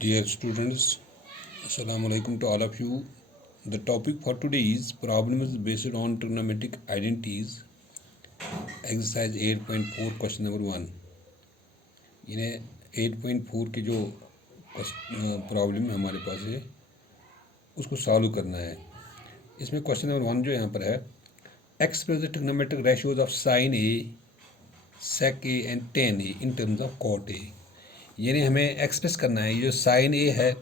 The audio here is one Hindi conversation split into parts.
Dear students, Assalamu alaikum to all of you. The topic for today is problems based on trigonometric identities. Exercise 8.4 question number 1. इन्हें 8.4 के जो प्रॉब्लम हमारे पास है उसको सॉल्व करना है. इसमें क्वेश्चन नंबर 1 जो यहाँ पर है, express the trigonometric ratios of sin A, sec A and tan A in terms of cot A. यानी हमें एक्सप्रेस करना है, ये जो साइन ए है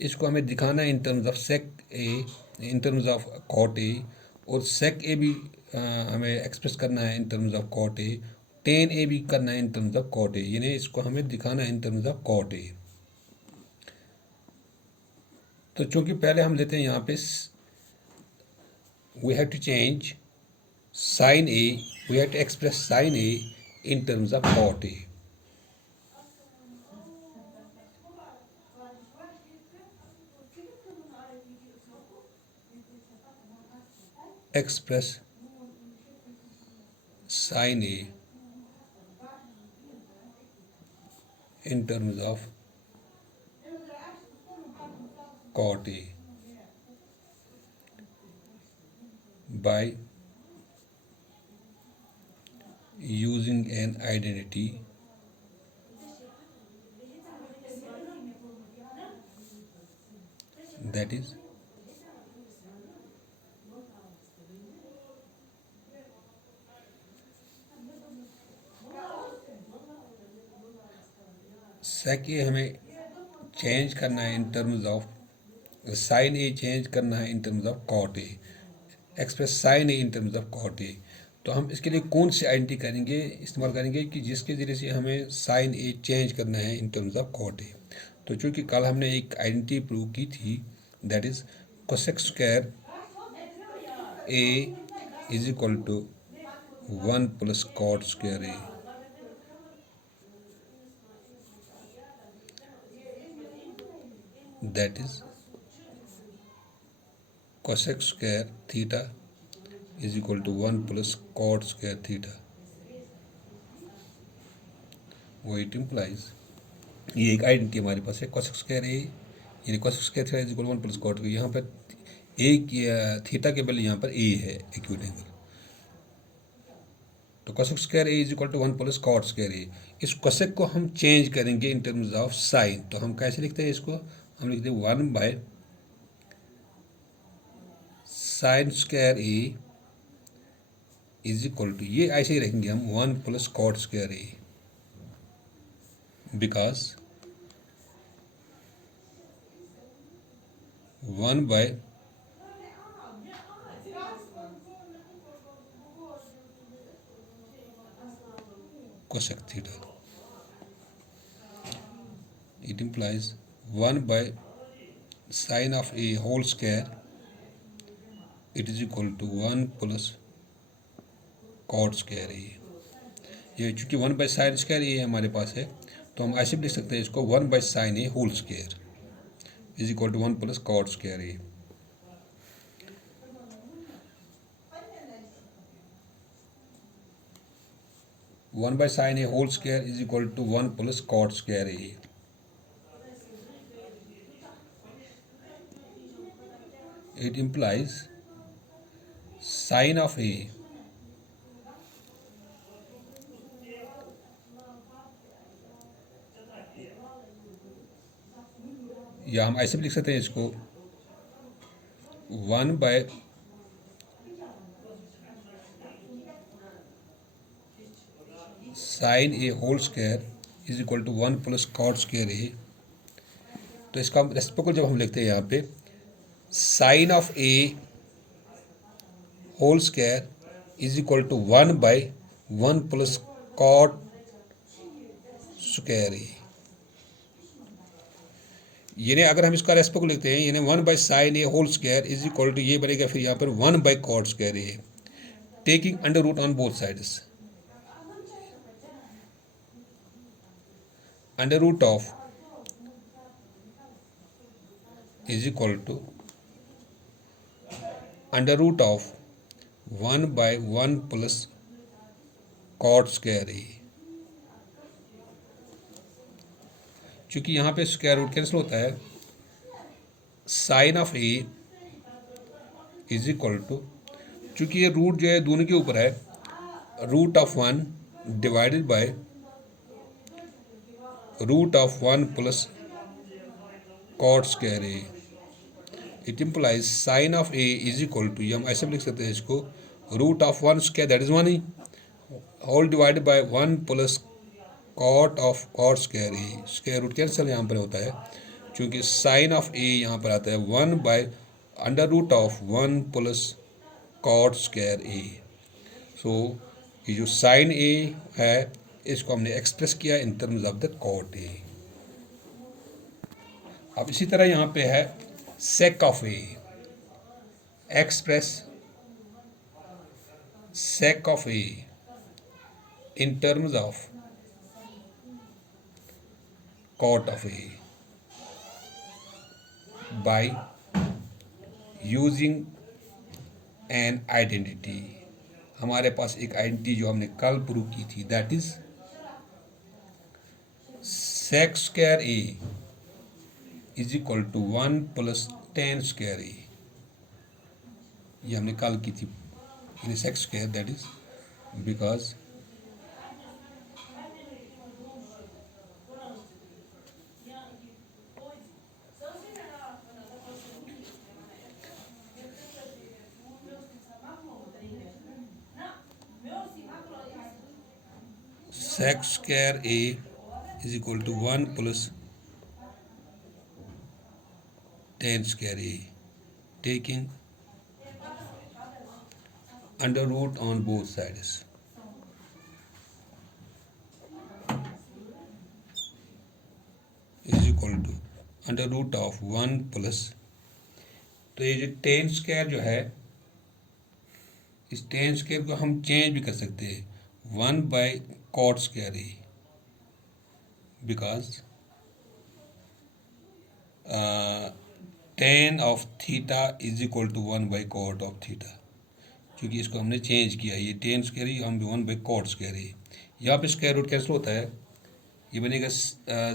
इसको हमें दिखाना है in terms of sec A, in terms of cot A, और सेक ए भी हमें एक्सप्रेस करना है in terms of cot A, tan A भी करना है in terms of cot A. यानी इसको हमें दिखाना है in terms of cot A. तो चूंकि पहले हम लेते हैं यहाँ पे we have to change sine A, we have to express sign A in terms of cot A. express sin A in terms of cot A by using an identity that is sec A हमें चेंज करना है in terms of sin A, change करना है in terms of cot A, express sign A in terms of cot A. तो हम इसके लिए कौन सी आइडेंटिटी करेंगे, इस्तेमाल करेंगे कि जिसके ज़रिए से हमें साइन ए चेंज करना है in terms of cot A. तो चूँकि कल हमने एक आइडेंटिटी प्रूव की थी, that is cosec square A is equal to 1 plus cot square A. That is cosec square theta is equal to 1 plus cot square theta. वो इट इम्प्लाइज, ये एक आइडेंटिटी हमारे पास है cosec square a, यानी cosec square theta is equal 1 plus cot. यहाँ पर ए थीटा के बदले यहाँ पर ए है एक्यूट एंगल, तो cosec square a is equal to 1 plus cot square A. इस cosec को हम चेंज करेंगे इन टर्म्स ऑफ साइन. तो हम कैसे लिखते हैं इसको, हम लिखते हैं 1 by sin square A is equal to, ये ऐसे ही रखेंगे हम 1 plus cot square A, because 1 by cosec theta, it implies 1 by sin of a whole square it is equal to 1 plus cot square a. ये चूँकि 1 बाई साइन स्क्वायर ए हमारे पास है, तो हम ऐसे भी लिख सकते हैं इसको 1 by sign A whole square is equal to 1 plus cot square A. One by sign A whole square is equal to 1 plus cot square A. It implies sin of a या हम ऐसे भी लिख सकते हैं इसको 1 by sine A whole square is equal to 1 plus cot square A. तो इसका रेसिप्रोकल जब हम लिखते हैं यहाँ पे sine of A whole square is equal to 1 by 1 plus cot square A. यानी अगर हम इसका रेसिप्रोकल लिखते हैं, यानी 1 by sign A whole square is equal to, ये बनेगा फिर यहाँ पर 1 by cot square A, taking under root on both sides. Under root of is equal to under root of 1 by 1 plus cot square A. चूँकि यहाँ पे स्क्वायर रूट कैंसिल होता है, sine of A is equal to, चूँकि ये रूट जो है दोनों के ऊपर है, root of 1 divided by root of 1 plus cot square A. It implies sine of A is equal to, ये हम ऐसे भी लिख सकते हैं इसको, root of 1 square that is 1 ही, whole divided by 1 plus cot of cot square A. Square root cancel यहाँ पर होता है, क्योंकि साइन ऑफ ए यहाँ पर आता है 1 by under root of 1 plus cot square A. So ये जो साइन ए है इसको हमने एक्सप्रेस किया in terms of the cot A. अब इसी तरह यहाँ पे है sec of A, express sec of A in terms of cot of A by using an identity. हमारे पास एक आइडेंटिटी जो हमने कल प्रूव की थी, that is sec square A is equal to 1 plus tan square A. ये हमने कल की थी in sec square, that is because sec square a is equal to 1 plus tan square a, taking under root on both sides, is equal to under root of 1 plus, तो ये जो tan square जो है, इस tan square को हम चेंज भी कर सकते हैं 1 by cot square a, because tan of theta is equal to 1 by cot of theta, क्योंकि इसको हमने चेंज किया, ये tan स्क्वायर ही हम 1 by cot स्क्वायर है। यहाँ पे स्क्वायर रूट कैंसिल होता है, ये बनेगा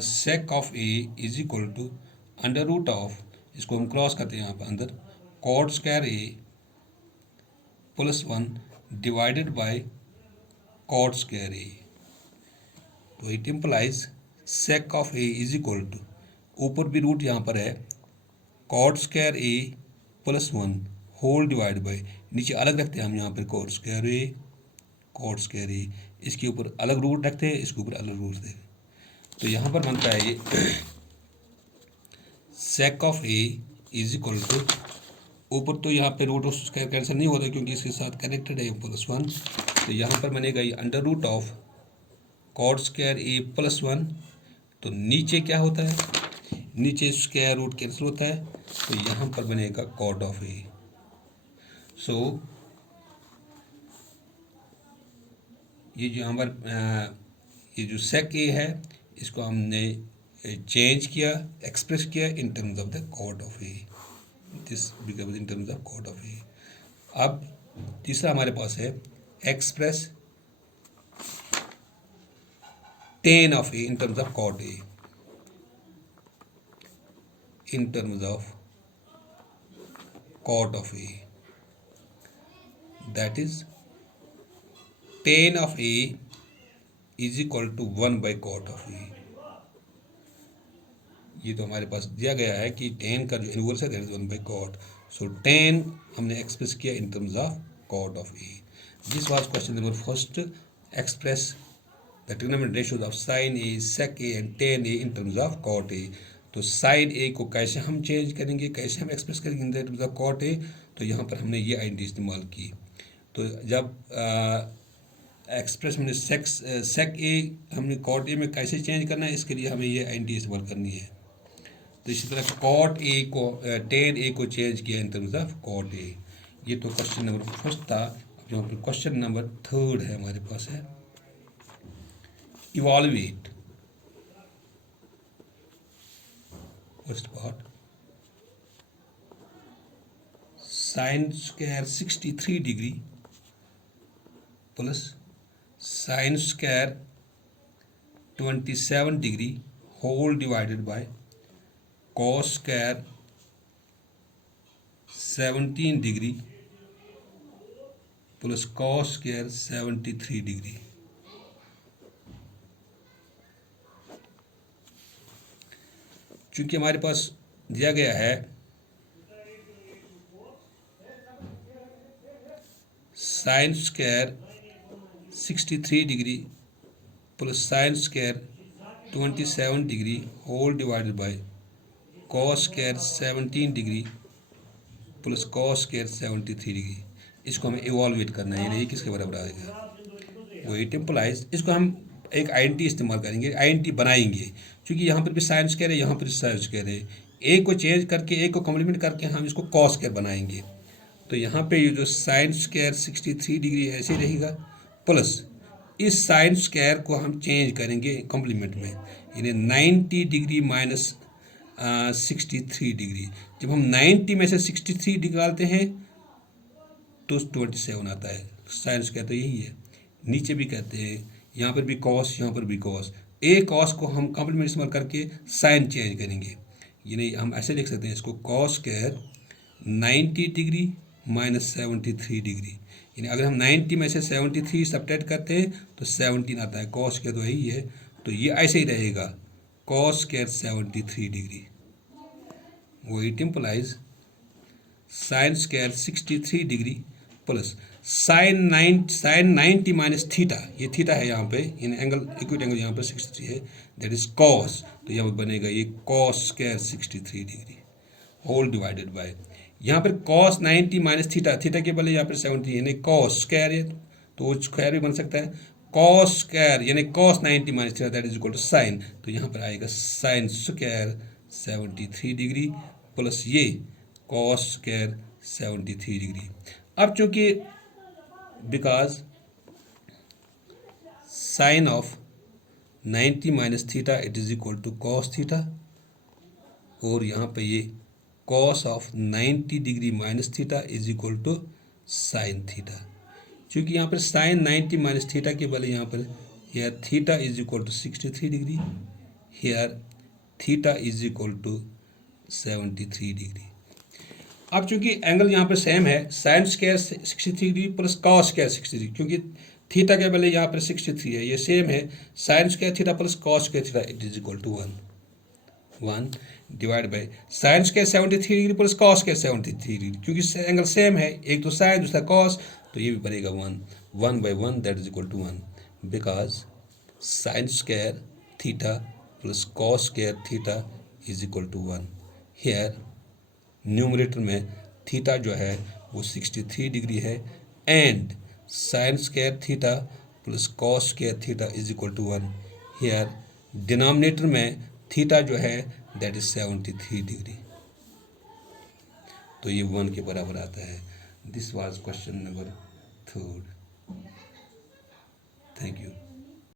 sec ऑफ a is equal to under root of, इसको हम क्रॉस करते हैं यहाँ पर अंदर, cot square a plus 1 divided by cot square A. तो it implies sec of A is equal to, ऊपर भी रूट यहाँ पर है, cot square A plus 1 whole divide by, नीचे अलग रखते हैं हम यहाँ पर कॉट स्क्वायर ए, इसके ऊपर अलग रूट रखते हैं, इसके ऊपर अलग रूट रखते हैं। तो यहाँ पर बनता है ये sec of A is equal to, ऊपर तो यहाँ पे रूट ऑफ स्क्वायर कैंसिल नहीं होता क्योंकि इसके साथ कनेक्टेड है प्लस 1, तो यहाँ पर बनेगा ये under root of cot square A plus 1। तो नीचे क्या होता है, नीचे स्क्वायर रूट कैंसिल होता है, तो यहाँ पर बनेगा कॉट ऑफ ए। सो ये जो हमारा ये जो सेक ए है, इसको हमने चेंज किया, एक्सप्रेस किया in terms of the cot of A, this becomes in terms of cot of A. अब तीसरा हमारे पास है express tan of a in terms of cot a, in terms of cot of a, that is tan of a is equal to 1 by cot of a। ये तो हमारे पास दिया गया है कि tan का जो इनवर्स है that is 1 by cot, so tan हमने एक्सप्रेस किया in terms of cot of a। This was question number first, express the trigonometric ratios of sin a, sec a and tan a in terms of cot a। तो sin a को कैसे हम चेंज करेंगे, कैसे हम एक्सप्रेस करेंगे इन टर्म्स ऑफ cot a, तो यहाँ पर हमने ये आइडेंटिटी इस्तेमाल की। तो जब एक्सप्रेस हमने sec a हमने cot a में कैसे चेंज करना है, इसके लिए हमें ये आइडेंटिटी इस्तेमाल करनी है। तो इसी तरह cot a को tan a को चेंज किया in terms of cot a। ये तो क्वेश्चन नंबर फर्स्ट था। जो क्वेश्चन नंबर थर्ड है हमारे पास है, evaluate, first part, sin square 63 degree plus sin square 27 degree whole divided by cos square 17 degree plus cos square 73 degree. चूंकि हमारे पास दिया गया है sin square 63 degree plus sin square 27 degree whole divided by cos square 17 degree plus cos square 73 degree, इसको हमें इवॉल्वेट करना है, यानी ये किसके बराबर आएगा। वो इट इम्प्लाइज, इसको हम एक आइडेंटिटी इस्तेमाल करेंगे, आइडेंटिटी बनाएंगे, क्योंकि यहाँ पर भी साइन स्क्वायर है, यहाँ पर साइन स्क्वायर है, एक को चेंज करके एक को कॉम्प्लीमेंट करके हम इसको कॉस स्क्वायर बनाएंगे। तो यहाँ पे ये जो साइन स्क्वायर 63 डिग्री ऐसे रहेगा, प्लस इस साइन स्क्वायर को हम चेंज करेंगे कॉम्प्लीमेंट में, यानी 90 डिग्री माइनस 63 डिग्री। जब हम 90 में से 63 निकालते हैं तो 27 आता है। साइन स्क्वायर तो यही है, नीचे भी कहते हैं, यहाँ पर भी कॉस, यहाँ पर भी कॉस, एक कॉस को हम कॉम्प्लीमेंट इस्तेमाल करके साइन चेंज करेंगे, यानी हम ऐसे लिख सकते हैं इसको cos square 90 degree minus 73 degree, यानी अगर हम 90 में से 73 सब्ट्रैक्ट करते हैं तो 17 आता है, कॉस स्क्वायर तो यही है, तो ये ऐसे ही रहेगा कॉस स्क्वायर 73 डिग्री। वो it implies sign square 63 degree plus sign 90 minus theta, ये थीटा है यहाँ पे, इन एंगल इक्विट एंगल यहाँ पे 63 है, दैट इज कॉस, तो यहाँ पे बनेगा ये cos square 63 degree whole divided by, यहाँ पर कॉस 90 माइनस थीटा, थीटा के बदले यहाँ पर 70 यानी कॉस स्क्वायर है, तो वो स्क्वायर भी बन सकता है, कॉस स्क्वायर यानी cos 90 minus theta that is equal to sin, तो यहाँ पर आएगा साइन स्क्वायर 73 डिग्री प्लस ये कॉस स्क्वायर 73 डिग्री। अब चूंकि because sin of 90 minus theta it is equal to cos theta, और यहाँ पे ये cos of 90 degree minus theta is equal to sin theta, क्योंकि यहाँ पर साइन 90 माइनस थीटा के बदले यहाँ पर here theta is equal to 63 degree, here theta is equal to 73 degree. अब चूंकि एंगल यहाँ पर सेम है, sin square 63 degree plus cos square 60 degree, क्योंकि थीटा के बदले यहाँ पर 63 है, ये सेम है, sin square theta plus cos square theta it is equal to 1 divide by sin square 73 degree plus cos square 73 degree, क्योंकि एंगल सेम है, एक तो साइन दूसरा कॉस, तो ये भी बनेगा 1 by 1 that is equal to 1, because sin square theta plus cos square theta is equal to 1। Here numerator में थीटा जो है वो 63 डिग्री है, and sin square theta plus cos square theta is equal to 1। Here denominator में थीटा जो है दैट इज 73 डिग्री, तो ये 1 के बराबर आता है। This was question number 3। Thank you.